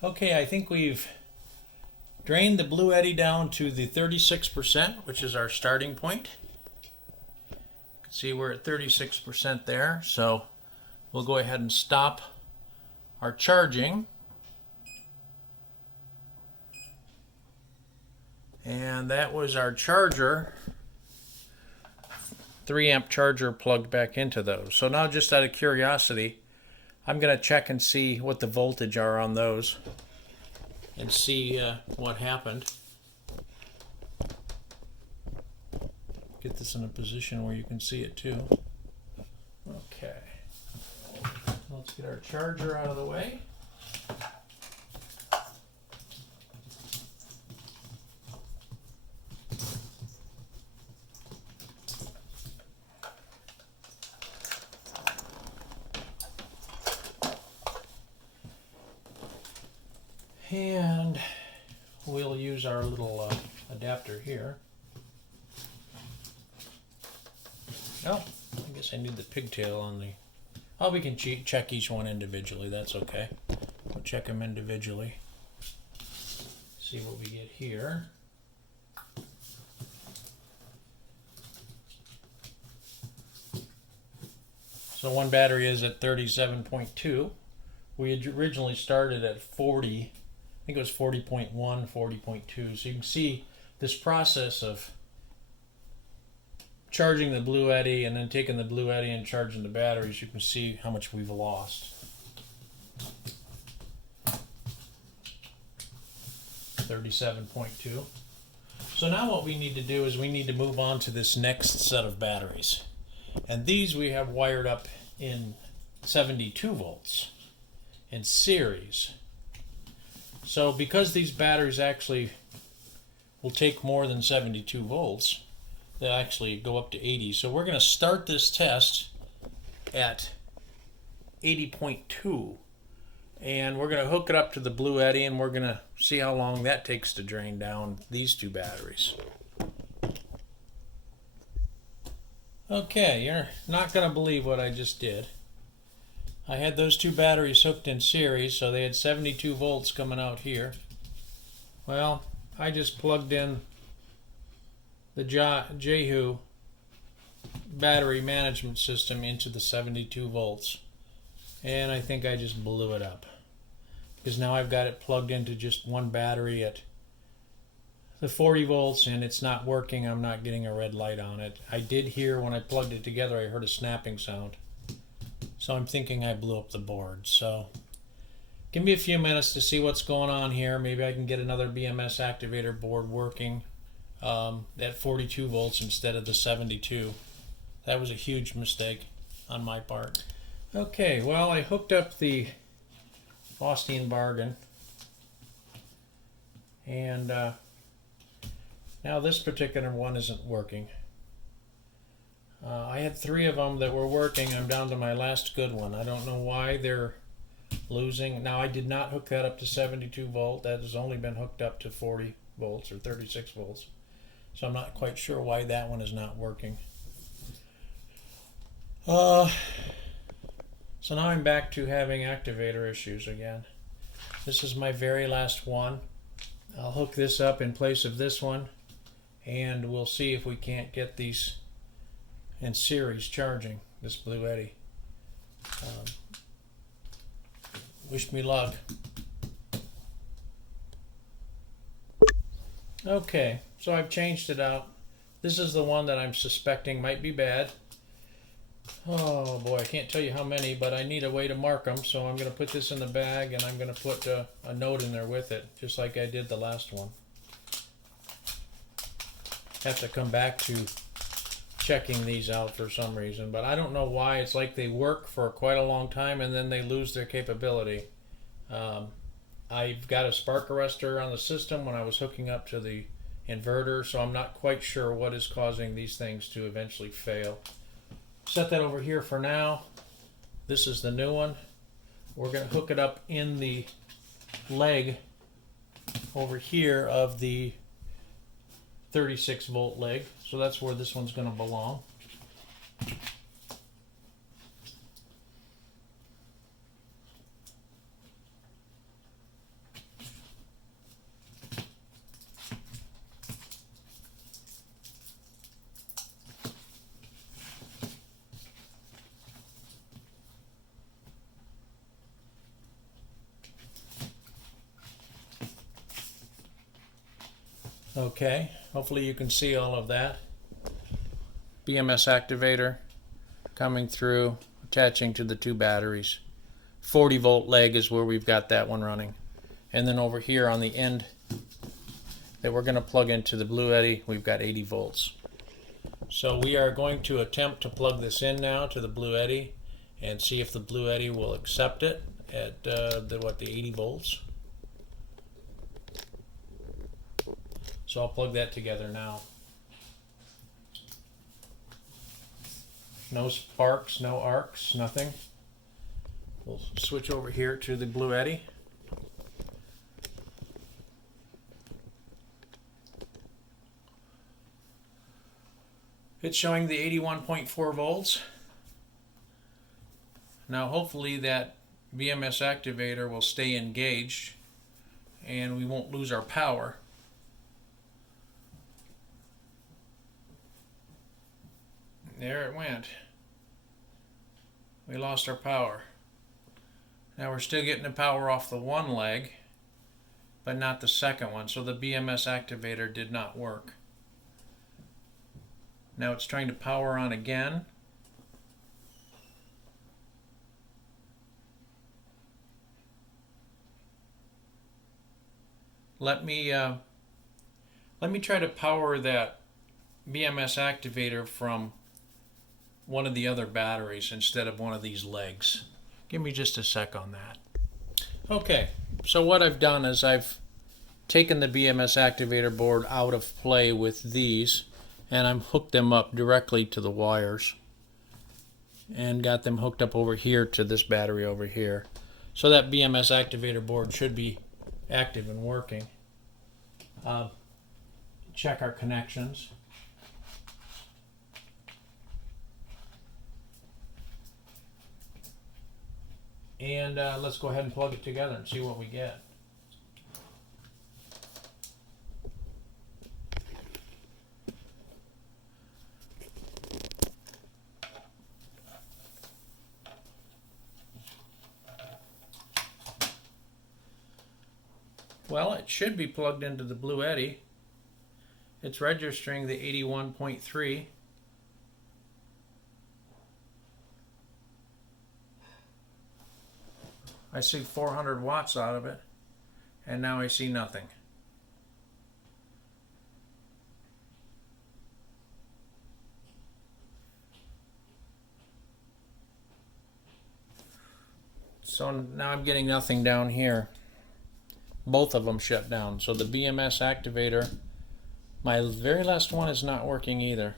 Okay, I think we've drained the Bluetti down to the 36%, which is our starting point. You can see we're at 36% there, so we'll go ahead and stop our charging. And that was our charger, 3-amp charger plugged back into those. So now, just out of curiosity, I'm going to check and see what the voltage are on those and see what happened. Get this in a position where you can see it too. Okay. Let's get our charger out of the way. And we'll use our little adapter here. Oh, I guess I need the pigtail on the... Oh, we can check each one individually. That's okay. We'll check them individually. See what we get here. So one battery is at 37.2. We had originally started at 40. I think it was 40.1, 40.2. So you can see this process of charging the Bluetti and then taking the Bluetti and charging the batteries. You can see how much we've lost. 37.2. So now what we need to do is we need to move on to this next set of batteries. And these we have wired up in 72 volts in series. So because these batteries actually will take more than 72 volts, they'll actually go up to 80. So we're going to start this test at 80.2. And we're going to hook it up to the Bluetti, and we're going to see how long that takes to drain down these two batteries. Okay, you're not going to believe what I just did. I had those two batteries hooked in series, so they had 72 volts coming out here. Well, I just plugged in the Jehu battery management system into the 72 volts. And I think I just blew it up. Because now I've got it plugged into just one battery at the 40 volts and it's not working. I'm not getting a red light on it. I did hear when I plugged it together, I heard a snapping sound. So I'm thinking I blew up the board. So give me a few minutes to see what's going on here. Maybe I can get another BMS activator board working at 42 volts instead of the 72. That was a huge mistake on my part. Okay, well, I hooked up the Faustian Bargain, and now this particular one isn't working. I had 3 of them that were working. I'm down to my last good one. I don't know why they're losing. Now, I did not hook that up to 72 volt. That has only been hooked up to 40 volts or 36 volts. So I'm not quite sure why that one is not working. So now I'm back to having activator issues again. This is my very last one. I'll hook this up in place of this one, and we'll see if we can't get these in series charging, this Bluetti. Wish me luck. Okay, so I've changed it out. This is the one that I'm suspecting might be bad. Oh boy, I can't tell you how many, but I need a way to mark them, so I'm going to put this in the bag and I'm going to put a note in there with it, just like I did the last one. Have to come back to checking these out for some reason, but I don't know why. It's like they work for quite a long time and then they lose their capability. I've got a spark arrestor on the system when I was hooking up to the inverter, so I'm not quite sure what is causing these things to eventually fail. Set that over here for now. This is the new one. We're going to hook it up in the leg over here of the 36 volt leg. So that's where this one's going to belong. Okay, hopefully you can see all of that. BMS activator coming through, attaching to the two batteries. 40 volt leg is where we've got that one running. And then over here on the end that we're going to plug into the Bluetti, we've got 80 volts. So we are going to attempt to plug this in now to the Bluetti and see if the Bluetti will accept it at the 80 volts. So I'll plug that together now. No sparks, no arcs, nothing. We'll switch over here to the Bluetti. It's showing the 81.4 volts. Now hopefully that BMS activator will stay engaged and we won't lose our power. There it went. We lost our power. Now we're still getting the power off the one leg, but not the second one, so the BMS activator did not work. Now it's trying to power on again. Let me try to power that BMS activator from one of the other batteries instead of one of these legs. Give me just a sec on that. Okay, so what I've done is I've taken the BMS activator board out of play with these and I've hooked them up directly to the wires and got them hooked up over here to this battery over here. So that BMS activator board should be active and working. Check our connections. And let's go ahead and plug it together and see what we get. Well, it should be plugged into the Bluetti. It's registering the 81.3. I see 400 watts out of it, and now I see nothing. So now I'm getting nothing down here. Both of them shut down. So the BMS activator, my very last one, is not working either.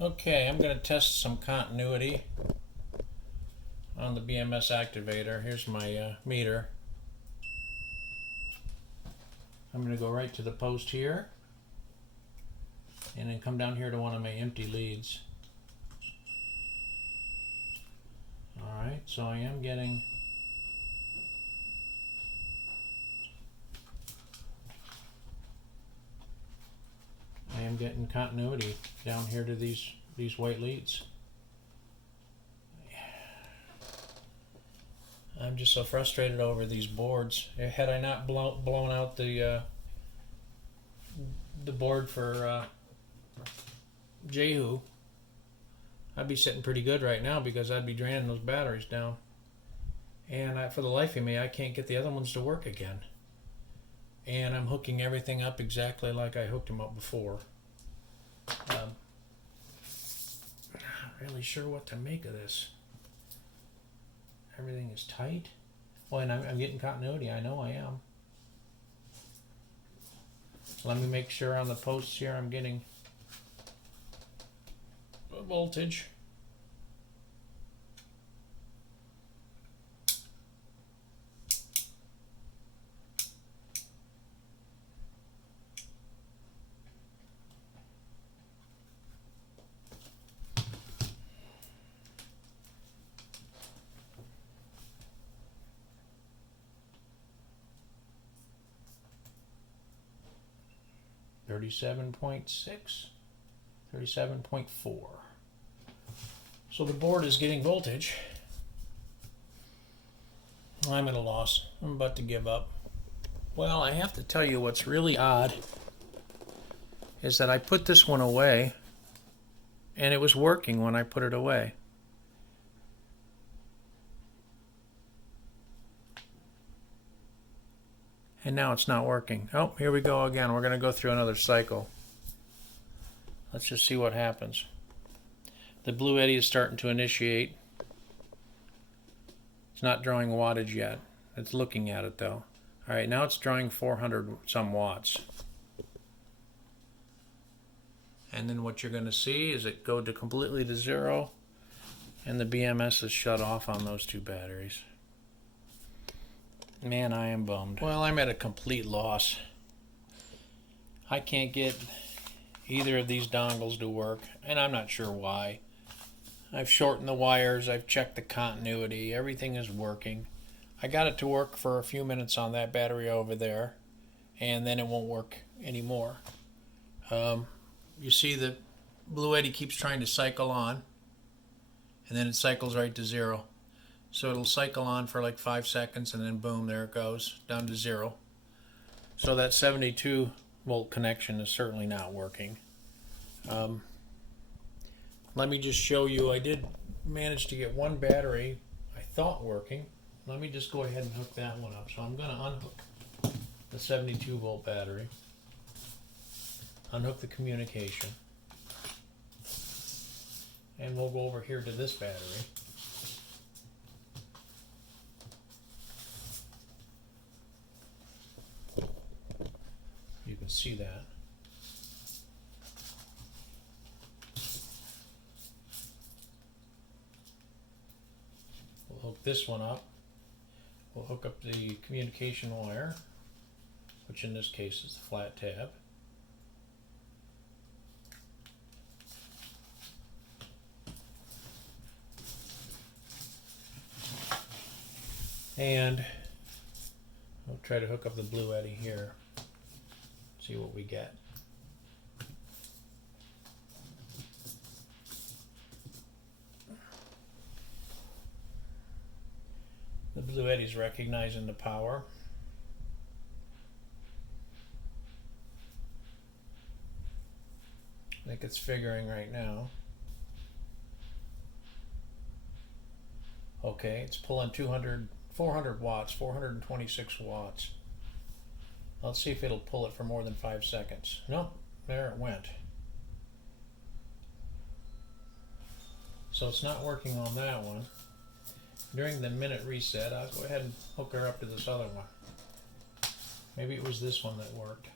Okay, I'm going to test some continuity on the BMS activator. Here's my meter. I'm going to go right to the post here and then come down here to one of my empty leads. Alright, so I am getting continuity down here to these white leads. I'm just so frustrated over these boards. Had I not blown out the board for Jehu, I'd be sitting pretty good right now because I'd be draining those batteries down. And for the life of me, I can't get the other ones to work again. And I'm hooking everything up exactly like I hooked them up before. Not really sure what to make of this. Everything is tight. Well, and I'm getting continuity. I know I am. Let me make sure on the posts here I'm getting voltage. .6, 37.4. So the board is getting voltage. I'm at a loss. I'm about to give up. Well, I have to tell you what's really odd is that I put this one away and it was working when I put it away. And now it's not working. Oh, here we go again. We're going to go through another cycle. Let's just see what happens. The Bluetti is starting to initiate. It's not drawing wattage yet. It's looking at it though. All right, now it's drawing 400 some watts. And then what you're going to see is it go to completely to zero, and the BMS is shut off on those two batteries. Man, I am bummed. Well, I'm at a complete loss. I can't get either of these dongles to work, and I'm not sure why. I've shortened the wires, I've checked the continuity, everything is working. I got it to work for a few minutes on that battery over there, and then it won't work anymore. You see the Bluetti keeps trying to cycle on, and then it cycles right to zero. So it'll cycle on for like 5 seconds, and then boom, there it goes, down to zero. So that 72 volt connection is certainly not working. Let me just show you, I did manage to get one battery I thought working. Let me just go ahead and hook that one up. So I'm going to unhook the 72 volt battery, unhook the communication, and we'll go over here to this battery. You can see that. We'll hook this one up. We'll hook up the communication wire, which in this case is the flat tab. And we'll try to hook up the Bluetti here. See what we get. The Bluetti's recognizing the power. I think it's figuring right now. Okay, it's pulling 400 watts, 426 watts. Let's see if it'll pull it for more than 5 seconds. Nope, there it went. So it's not working on that one. During the minute reset, I'll go ahead and hook her up to this other one. Maybe it was this one that worked.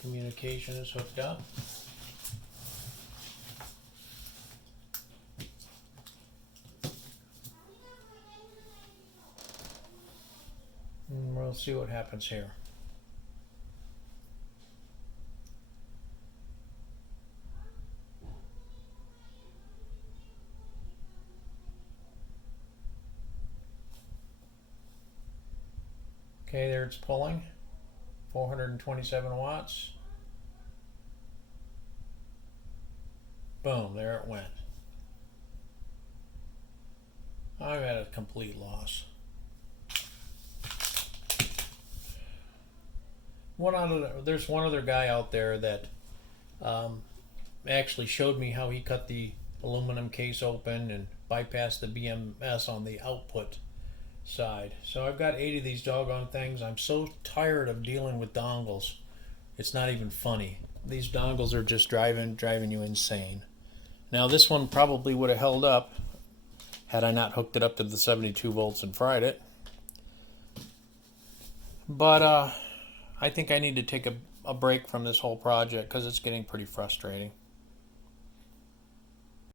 Communication is hooked up. And we'll see what happens here. Okay, there it's pulling, 427 watts. Boom, there it went. I'm at a complete loss. There's one other guy out there that actually showed me how he cut the aluminum case open and bypassed the BMS on the output side. So I've got 8 of these doggone things. I'm so tired of dealing with dongles. It's not even funny. These dongles are just driving you insane. Now this one probably would have held up had I not hooked it up to the 72 volts and fried it. But I think I need to take a break from this whole project because it's getting pretty frustrating.